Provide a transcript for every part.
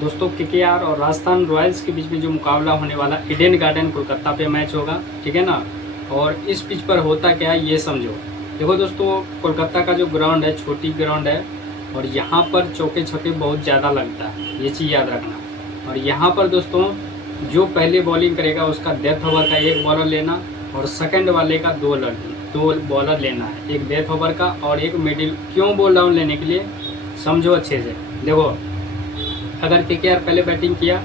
दोस्तों केकेआर और राजस्थान रॉयल्स के बीच में जो मुकाबला होने वाला ईडन गार्डन कोलकाता पे मैच होगा, ठीक है ना। और इस पिच पर होता क्या है ये समझो। देखो दोस्तों, कोलकाता का जो ग्राउंड है छोटी ग्राउंड है और यहाँ पर चौके छक्के बहुत ज़्यादा लगता है, ये चीज़ याद रखना। और यहाँ पर दोस्तों जो पहले बॉलिंग करेगा उसका डेथ ओवर का एक बॉलर लेना और सेकंड वाले का दो बॉलर लेना है, एक डेथ ओवर का और एक मिडिल। क्यों बोल रहा हूँ लेने के लिए, समझो अच्छे से। देखो अगर केकेआर पहले बैटिंग किया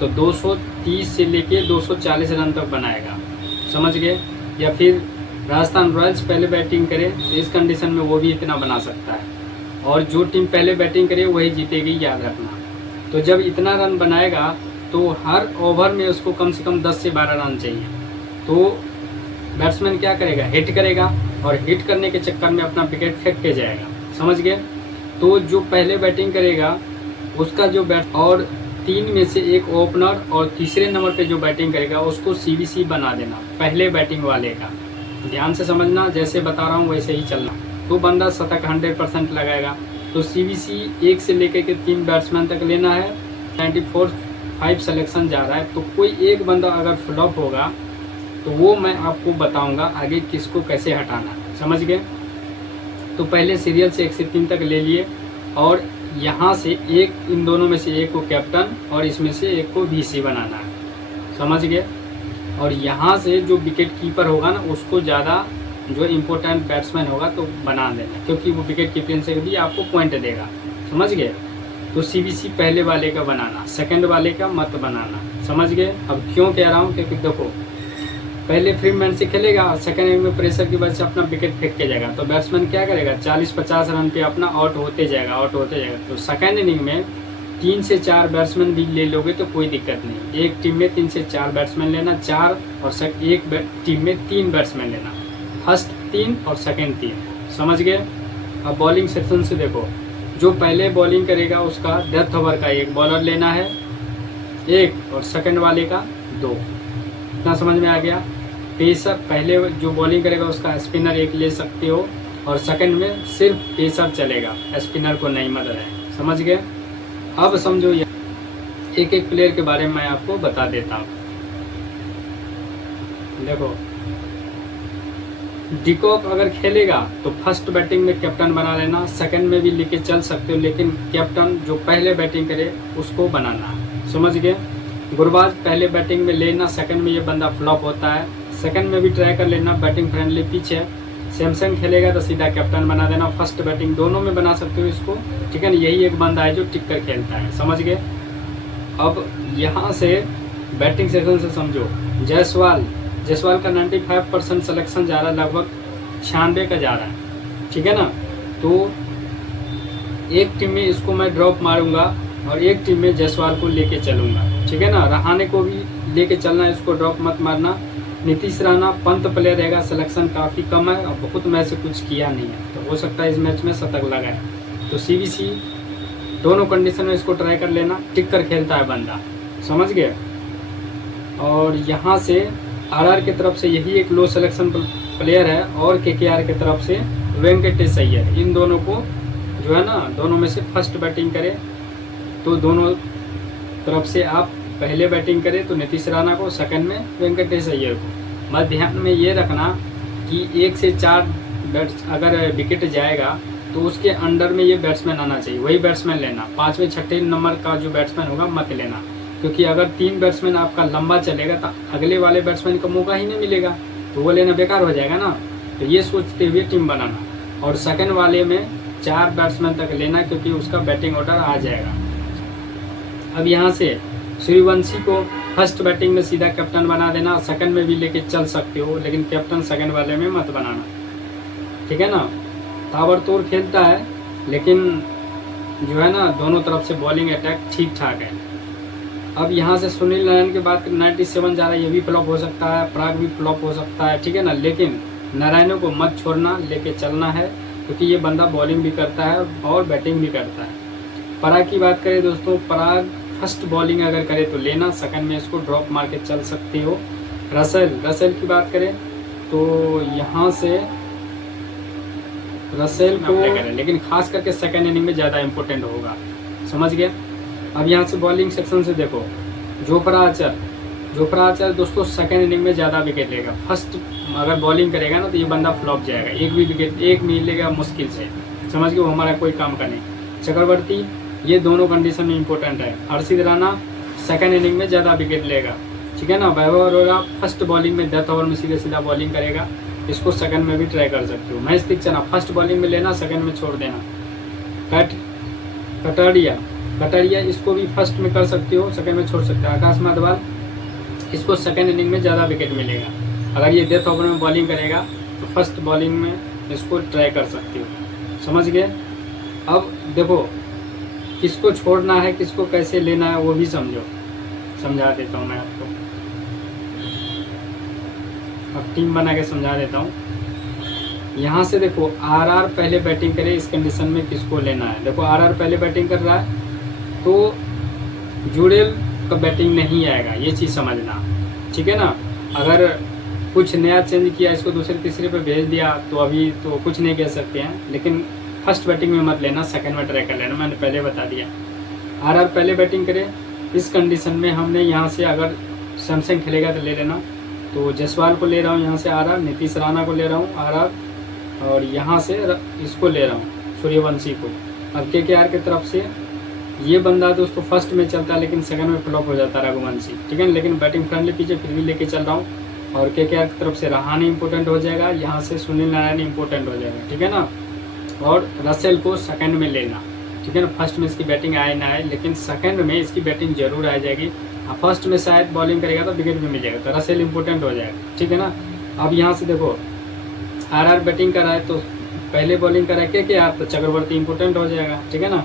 तो 230 से लेके 240 रन तक बनाएगा, समझ गए। या फिर राजस्थान रॉयल्स पहले बैटिंग करे तो इस कंडीशन में वो भी इतना बना सकता है और जो टीम पहले बैटिंग करे वही जीतेगी, याद रखना। तो जब इतना रन बनाएगा तो हर ओवर में उसको कम से कम 10 से 12 रन चाहिए। तो बैट्समैन क्या करेगा, हिट करेगा और हिट करने के चक्कर में अपना विकेट फेंक के जाएगा, समझ गए। तो जो पहले बैटिंग करेगा उसका जो बैट और 3 में से एक ओपनर और तीसरे नंबर पे जो बैटिंग करेगा उसको सीबीसी बना देना पहले बैटिंग वाले का। ध्यान से समझना, जैसे बता रहा हूँ वैसे ही चलना। तो बंदा शतक 100% लगाएगा। तो सीबीसी 1 से लेकर के 3 बैट्समैन तक लेना है। 94-5 सिलेक्शन जा रहा है, तो कोई एक बंदा अगर फ्लॉप होगा तो वो मैं आपको बताऊंगा आगे किसको कैसे हटाना, समझ गए। तो पहले सीरियल से 1 से 3 तक ले लिए और यहाँ से एक, इन दोनों में से एक को कैप्टन और इसमें से एक को वीसी बनाना है, समझ गए। और यहाँ से जो विकेट कीपर होगा ना उसको ज़्यादा जो इम्पोर्टेंट बैट्समैन होगा तो बना देना, क्योंकि वो विकेट कीपिंग से भी आपको पॉइंट देगा, समझ गए। तो सीबीसी पहले वाले का बनाना, सेकंड वाले का मत बनाना, समझ गए। अब क्यों कह रहा हूँ, क्योंकि देखो पहले फ्री मैन से खेलेगा, सेकंड इनिंग में प्रेशर की वजह से अपना विकेट फेंक के जाएगा, तो बैट्समैन क्या करेगा 40-50 रन पे अपना आउट होते जाएगा। तो सेकंड इनिंग में 3 से 4 बैट्समैन भी ले लोगे तो कोई दिक्कत नहीं। एक टीम में 3 से 4 बैट्समैन लेना, 4 और एक टीम में 3 बैट्समैन लेना, फर्स्ट 3 और सेकेंड 3, समझ गए। अब बॉलिंग सेक्शन से देखो, जो पहले बॉलिंग करेगा उसका डेथ ओवर का एक बॉलर लेना है, एक, और सेकंड वाले का 2। इतना समझ में आ गया। पेसर पहले जो बॉलिंग करेगा उसका स्पिनर एक ले सकते हो और सेकंड में सिर्फ पेसर चलेगा, स्पिनर को नहीं मत रहे, समझ गए। अब समझो एक एक प्लेयर के बारे में मैं आपको बता देता हूँ। देखो डिकॉक अगर खेलेगा तो फर्स्ट बैटिंग में कैप्टन बना लेना, सेकंड में भी लेके चल सकते हो, लेकिन कैप्टन जो पहले बैटिंग करे उसको बनाना, समझ गए। गुरबाज पहले बैटिंग में लेना, सेकंड में ये बंदा फ्लॉप होता है, सेकंड में भी ट्राई कर लेना, बैटिंग फ्रेंडली पिच है। सैमसंग खेलेगा तो सीधा कैप्टन बना देना, फर्स्ट बैटिंग दोनों में बना सकते हो इसको, ठीक है ना। यही एक बंदा है जो टिक कर खेलता है, समझ गए। अब यहाँ से बैटिंग सेक्शन से समझो, जायसवाल का 95% सिलेक्शन जा रहा है, लगभग 96 का जा रहा है, ठीक है ना। तो एक टीम में इसको मैं ड्रॉप मारूंगा और एक टीम में जायसवाल को लेके चलूंगा, ठीक है ना। रहाणे को भी लेके चलना, इसको ड्रॉप मत मारना। नीतीश राणा पंत प्लेयर रहेगा, सिलेक्शन काफ़ी कम है और बहुत मैच से कुछ किया नहीं है, तो हो सकता है इस मैच में शतक लगाए। तो सीबीसी दोनों कंडीशन में इसको ट्राई कर लेना, टिक कर खेलता है बंदा, समझ गए। और यहाँ से आरआर की तरफ से यही एक लो सिलेक्शन प्लेयर है और केकेआर की तरफ से वेंकटेश अय्यर। इन दोनों को जो है ना, दोनों में से फर्स्ट बैटिंग करे तो दोनों तरफ से आप पहले बैटिंग करें तो नीतीश राणा को, सेकंड में वेंकटेश अय्यर को। मत ध्यान में ये रखना कि 1 से 4 अगर विकेट जाएगा तो उसके अंडर में ये बैट्समैन आना चाहिए, वही बैट्समैन लेना। 5वें 6ठे नंबर का जो बैट्समैन होगा मत लेना, क्योंकि अगर 3 बैट्समैन आपका लंबा चलेगा तो अगले वाले बैट्समैन को मौका ही नहीं मिलेगा, तो वो लेना बेकार हो जाएगा ना। तो ये सोचते हुए टीम बनाना और सेकंड वाले में 4 बैट्समैन तक लेना, क्योंकि उसका बैटिंग ऑर्डर आ जाएगा। अब यहाँ से सूर्यवंशी को फर्स्ट बैटिंग में सीधा कैप्टन बना देना, सेकंड में भी लेके चल सकते हो, लेकिन कैप्टन सेकंड वाले में मत बनाना, ठीक है ना। ताबड़तोड़ खेलता है, लेकिन जो है ना दोनों तरफ से बॉलिंग अटैक ठीक ठाक है। अब यहाँ से सुनील नारायण के बाद 97 जा रहा है, ये भी फ्लॉप हो सकता है, पराग भी फ्लॉप हो सकता है, ठीक है ना। लेकिन नारायणों को मत छोड़ना, लेके चलना है, क्योंकि ये बंदा बॉलिंग भी करता है और बैटिंग भी करता है। पराग की बात करें दोस्तों, पराग फर्स्ट बॉलिंग अगर करे तो लेना, सेकंड में इसको ड्रॉप मार के चल सकते हो। रसेल की बात करें तो यहाँ से रसेल को करें, लेकिन खास करके सेकंड इनिंग में ज़्यादा इंपॉर्टेंट होगा, समझ गए। अब यहाँ से बॉलिंग सेक्शन से देखो, जोफ्रा आर्चर दोस्तों सेकंड इनिंग में ज़्यादा विकेट लेगा। फर्स्ट अगर बॉलिंग करेगा ना तो ये बंदा फ्लॉप जाएगा, एक मिलेगा मुश्किल से, समझ गए, वो हमारा कोई काम का नहीं। चक्रवर्ती, ये दोनों कंडीशन में इंपॉर्टेंट है। हर्षित राणा सेकंड इनिंग में ज़्यादा विकेट लेगा, ठीक है ना। वैभव अरोड़ा फर्स्ट बॉलिंग में डेथ ओवर में सीधा बॉलिंग करेगा, इसको सेकंड में भी ट्राई कर सकते हो। महेश दीक्षित फर्स्ट बॉलिंग में लेना, सेकंड में छोड़ देना। कटारिया इसको भी फर्स्ट में कर सकते हो, सेकंड में छोड़ सकते हो। आकाश माधवाल, इसको सेकंड इनिंग में ज़्यादा विकेट मिलेगा। अगर ये डेथ ओवर में बॉलिंग करेगा तो फर्स्ट बॉलिंग में इसको ट्राई कर सकते हो, समझ गए। अब देखो किसको छोड़ना है, किसको कैसे लेना है वो भी समझा देता हूँ मैं आपको। अब टीम बना के समझा देता हूँ। यहाँ से देखो आरआर पहले बैटिंग करे, इस कंडीशन में किसको लेना है। देखो आरआर पहले बैटिंग कर रहा है तो जुड़ेल का बैटिंग नहीं आएगा, ये चीज़ समझना, ठीक है ना। अगर कुछ नया चेंज किया, इसको दूसरे तीसरे पे भेज दिया तो अभी तो कुछ नहीं कह सकते हैं, लेकिन फर्स्ट बैटिंग में मत लेना, सेकंड में ट्राई कर लेना, मैंने पहले बता दिया। आरआर पहले बैटिंग करे, इस कंडीशन में हमने यहाँ से अगर सैमसंग खेलेगा तो ले लेना, तो जायसवाल को ले रहा हूँ यहाँ से आरआर, नीतीश राणा को ले रहा हूँ आरआर, और यहाँ से इसको ले रहा हूँ सूर्यवंशी को। अब केकेआर की तरफ से ये बंदा दोस्तों फर्स्ट में चलता है लेकिन सेकंड में फ्लॉप हो जाता है रघुवंशी, ठीक है ना, लेकिन बैटिंग फ्रेंडली पीछे फिर भी लेके चल रहा हूँ। और केकेआर की तरफ से रहाणे इंपॉर्टेंट हो जाएगा, यहाँ से सुनील नारायण इंपॉर्टेंट हो जाएगा, ठीक है ना। और रसेल को सेकंड में लेना, ठीक है ना। फर्स्ट में इसकी बैटिंग आए ना आए, लेकिन सेकंड में इसकी बैटिंग जरूर आ जाएगी। फर्स्ट में शायद बॉलिंग करेगा तो विकेट भी मिल जाएगा, तो रसेल इंपॉर्टेंट हो जाएगा, ठीक है ना। अब यहाँ से देखो आरआर बैटिंग कर रहा है तो पहले बॉलिंग करा केकेआर, तो चक्रवर्ती इंपॉर्टेंट हो जाएगा, ठीक है ना।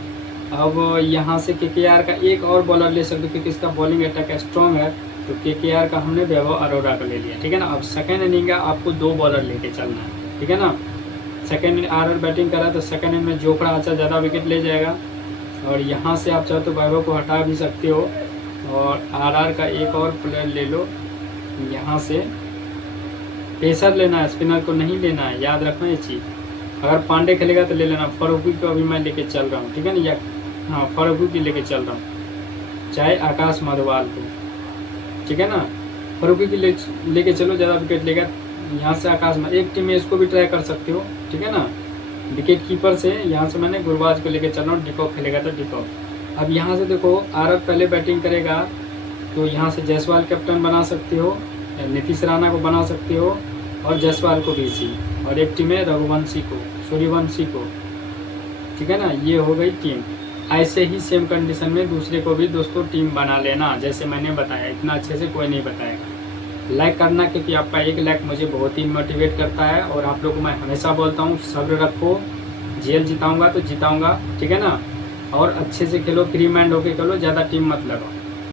अब यहाँ से केकेआर का एक और बॉलर ले सकते हो क्योंकि इसका बॉलिंग अटैक स्ट्रॉन्ग है, तो केकेआर का हमने वैभव अरोड़ा को ले लिया, ठीक है ना। अब सेकंड इनिंग का आपको 2 बॉलर लेके चलना है, ठीक है ना। सेकंड आरआर बैटिंग करा तो सेकंड इनिंग में जोफ्रा आर्चर ज़्यादा विकेट ले जाएगा, और यहाँ से आप चाहो तो वैभव को हटा भी सकते हो, और आरआर का एक और प्लेयर ले लो। यहाँ से पेसर लेना है, स्पिनर को नहीं लेना है, याद रखना ये चीज़। अगर पांडे खेलेगा तो ले लेना। फरूकी को अभी मैं लेके चल रहा हूँ, ठीक है ना, या हाँ फरूकी की लेके चल रहा हूँ, चाहे आकाश माधवाल को, ठीक है ना। फरूकी की लेके चलो, ज़्यादा विकेट लेगा। यहाँ से आकाश में एक टीम में इसको भी ट्राई कर सकते हो, ठीक है ना। विकेट कीपर से यहाँ से मैंने गुरबाज को लेके चल रहा हूँ, डिकॉक खेलेगा तो डिकॉक। अब यहाँ से देखो आरआर पहले बैटिंग करेगा तो यहाँ से जायसवाल कैप्टन बना सकते हो, नीतीश राणा को बना सकते हो, और जायसवाल को बीसी, और एक टीम है रघुवंशी को, सूर्यवंशी को, ठीक है ना। ये हो गई टीम। ऐसे ही सेम कंडीशन में दूसरे को भी दोस्तों टीम बना लेना, जैसे मैंने बताया, इतना अच्छे से कोई नहीं बताएगा। लाइक करना, क्योंकि आपका एक लाइक मुझे बहुत ही मोटिवेट करता है, और आप लोगों को मैं हमेशा बोलता हूँ सब्र रखो, जेल जिताऊँगा तो जिताऊँगा, ठीक है ना। और अच्छे से खेलो, फ्री माइंड होके खेलो, ज़्यादा टीम मत लगाओ।